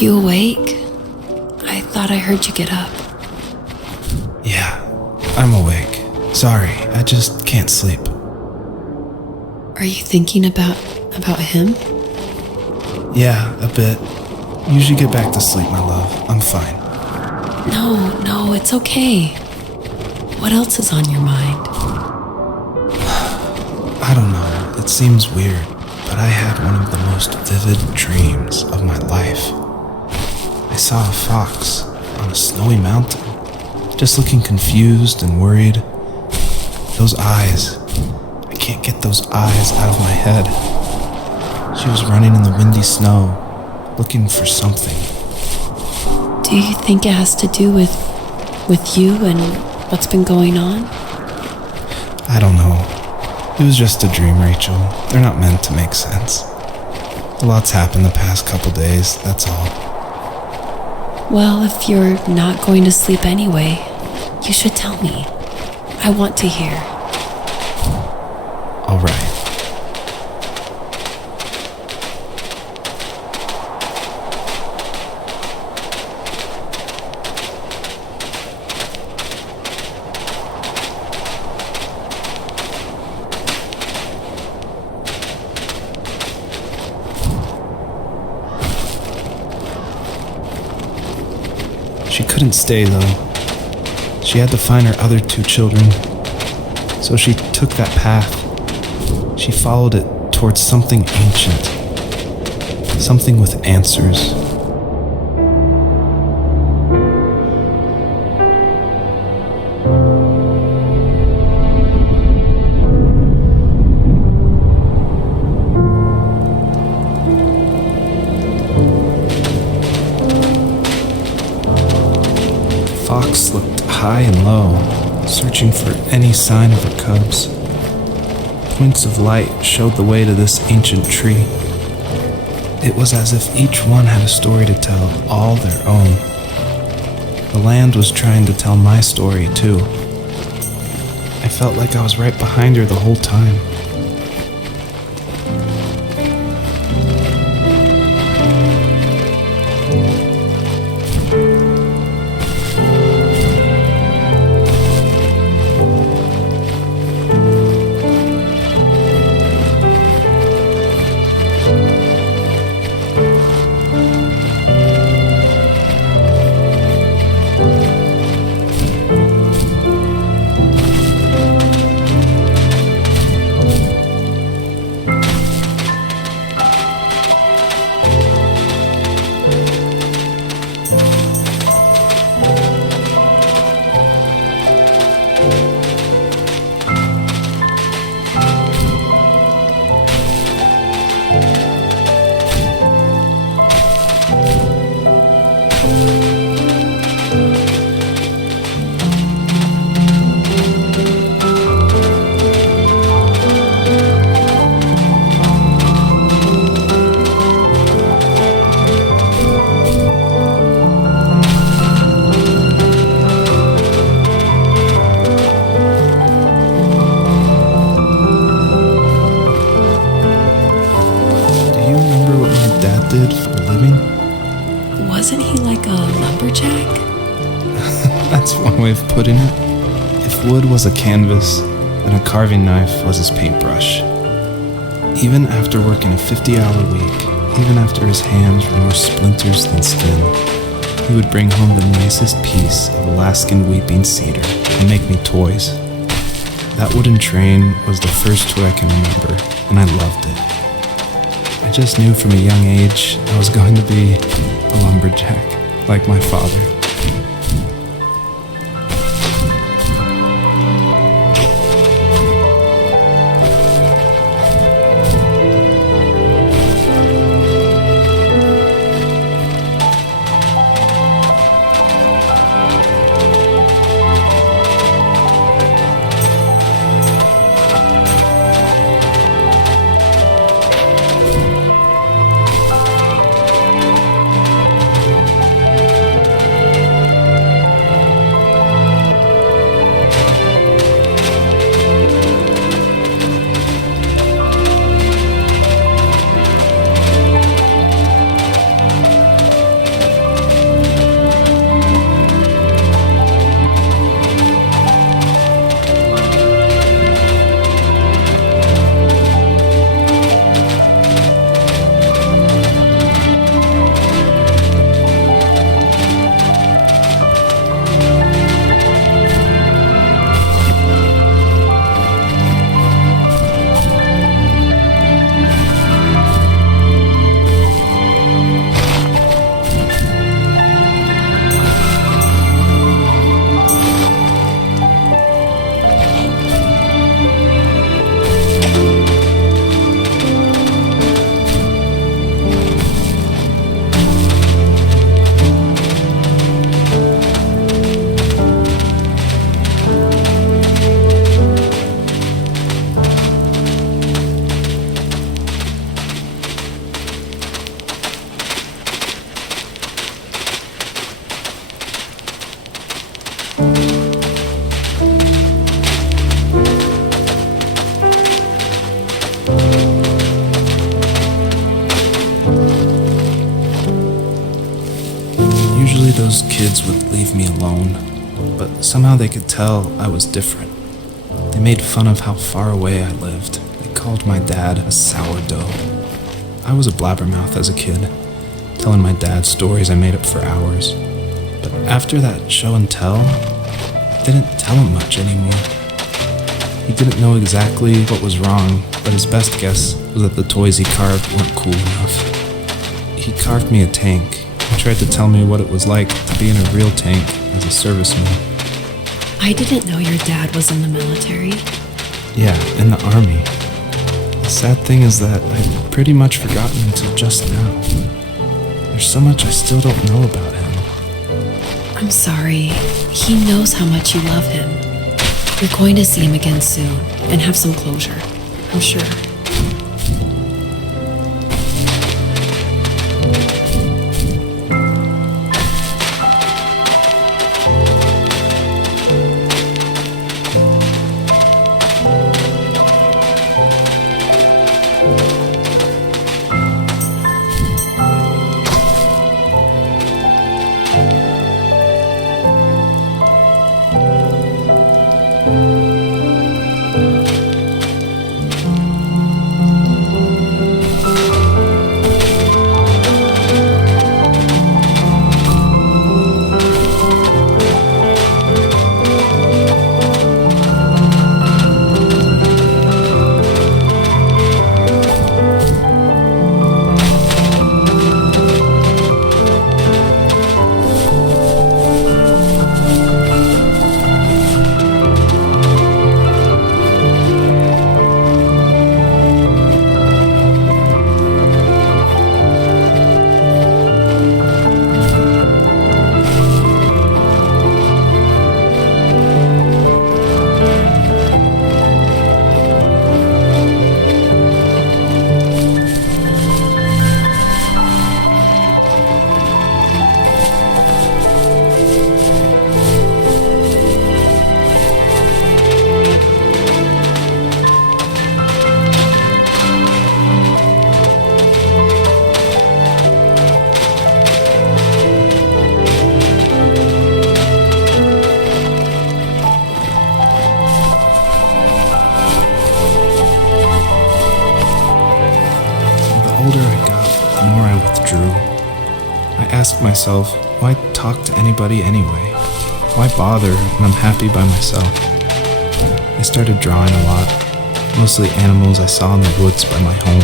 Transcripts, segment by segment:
you awake? I thought I heard you get up. Yeah, I'm awake. Sorry, I just can't sleep. Are you thinking about him? Yeah, a bit. You should get back to sleep, my love. I'm fine. No, it's okay. What else is on your mind? I don't know, it seems weird, but I had one of the most vivid dreams of my life. I saw a fox on a snowy mountain, just looking confused and worried. Those eyes, I can't get those eyes out of my head. She was running in the windy snow, looking for something. Do you think it has to do with you and what's been going on? I don't know. It was just a dream, Rachel. They're not meant to make sense. A lot's happened the past couple days, that's all. Well, if you're not going to sleep anyway, you should tell me. I want to hear. All right. She couldn't stay, though. She had to find her other 2 children. So she took that path. She followed it towards something ancient. Something with answers. Fox looked high and low, searching for any sign of her cubs. Points of light showed the way to this ancient tree. It was as if each one had a story to tell, all their own. The land was trying to tell my story, too. I felt like I was right behind her the whole time. Did for a living? Wasn't he like a lumberjack? That's one way of putting it. If wood was a canvas, then a carving knife was his paintbrush. Even after working a 50-hour week, even after his hands were more splinters than skin, he would bring home the nicest piece of Alaskan weeping cedar and make me toys. That wooden train was the first toy I can remember, and I loved it. I just knew from a young age I was going to be a lumberjack, like my father. those kids would leave me alone, but somehow they could tell I was different. They made fun of how far away I lived. They called my dad a sourdough. I was a blabbermouth as a kid, telling my dad stories I made up for hours. But after that show and tell, I didn't tell him much anymore. He didn't know exactly what was wrong, but his best guess was that the toys he carved weren't cool enough. He carved me a tank. He tried to tell me what it was like to be in a real tank as a serviceman. I didn't know your dad was in the military. Yeah, in the army. The sad thing is that I'd pretty much forgotten until just now. There's so much I still don't know about him. I'm sorry. He knows how much you love him. You're going to see him again soon and have some closure, I'm sure. Asked myself, why talk to anybody anyway? Why bother when I'm happy by myself? I started drawing a lot, mostly animals I saw in the woods by my home.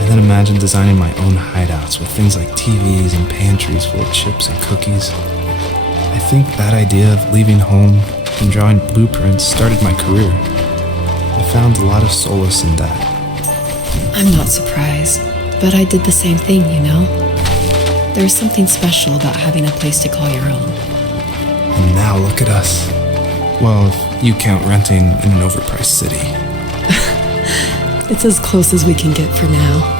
I then imagined designing my own hideouts with things like TVs and pantries full of chips and cookies. I think that idea of leaving home and drawing blueprints started my career. I found a lot of solace in that. I'm not surprised, but I did the same thing, you know? There's something special about having a place to call your own. And now look at us. Well, if you count renting in an overpriced city. It's as close as we can get for now.